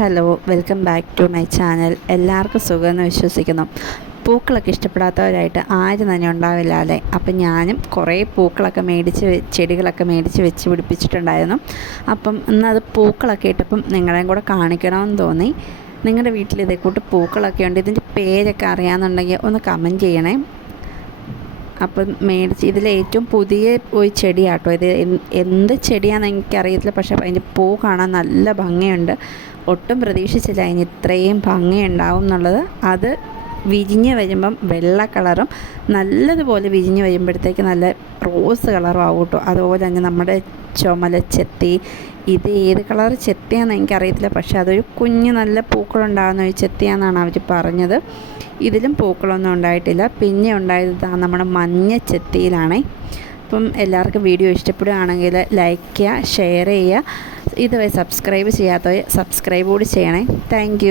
Hello, welcome back to my channel. എല്ലാവർക്കും സുഖമെന്ന് വിശ്വസിക്കുന്നു. പൂക്കളൊക്കെ ഇഷ്ടപ്പെടാത്തവരായിട്ട് ആരും തന്നെ ഉണ്ടാവില്ല അല്ലേ? അപ്പം ഞാനും കുറേ പൂക്കളൊക്കെ ചെടികളൊക്കെ മേടിച്ച് വെച്ച് പിടിപ്പിച്ചിട്ടുണ്ടായിരുന്നു. അപ്പം ഇന്നത് പൂക്കളൊക്കെ ഇട്ടപ്പം നിങ്ങളെയും കൂടെ കാണിക്കണമെന്ന് തോന്നി. നിങ്ങളുടെ വീട്ടിൽ ഇതേ കൂട്ട് പൂക്കളൊക്കെ ഉണ്ട്, ഇതിൻ്റെ പേരൊക്കെ അറിയാമെന്നുണ്ടെങ്കിൽ ഒന്ന് കമൻറ്റ് ചെയ്യണേ. അപ്പം ഇതിലേറ്റവും പുതിയ ഒരു ചെടിയാട്ടോ ഇത്. എന്ത് ചെടിയാണെന്ന് എനിക്കറിയത്തില്ല, പക്ഷേ അതിൻ്റെ പൂ കാണാൻ നല്ല ഭംഗിയുണ്ട്. ഒട്ടും പ്രതീക്ഷിച്ചില്ല അതിന് ഇത്രയും ഭംഗിയുണ്ടാവും എന്നുള്ളത്. അത് വിരിഞ്ഞ് വരുമ്പം വെള്ള കളറും നല്ലതുപോലെ വിരിഞ്ഞ് വരുമ്പോഴത്തേക്ക് നല്ല റോസ് കളറും ആവും കേട്ടോ. അതുപോലെ തന്നെ നമ്മുടെ ചുമല ചെത്തി, ഇത് ഏത് കളർ ചെത്തിയാണെന്ന് എനിക്കറിയത്തില്ല, പക്ഷേ അതൊരു കുഞ്ഞ് നല്ല പൂക്കളുണ്ടാകുന്ന ഒരു ചെത്തിയാണെന്നാണ് അവർ പറഞ്ഞത്. ഇതിലും പൂക്കളൊന്നും ഉണ്ടായിട്ടില്ല. പിന്നെ ഉണ്ടായത് നമ്മുടെ മഞ്ഞ ചെത്തിയിലാണേ. അപ്പം എല്ലാവർക്കും വീഡിയോ ഇഷ്ടപ്പെടുകയാണെങ്കിൽ ലൈക്ക് ചെയ്യുക, ഷെയർ ചെയ്യുക. ഇതുവരെ സബ്സ്ക്രൈബ് ചെയ്യാത്തവർ സബ്സ്ക്രൈബ് കൂടി ചെയ്യണേ. താങ്ക്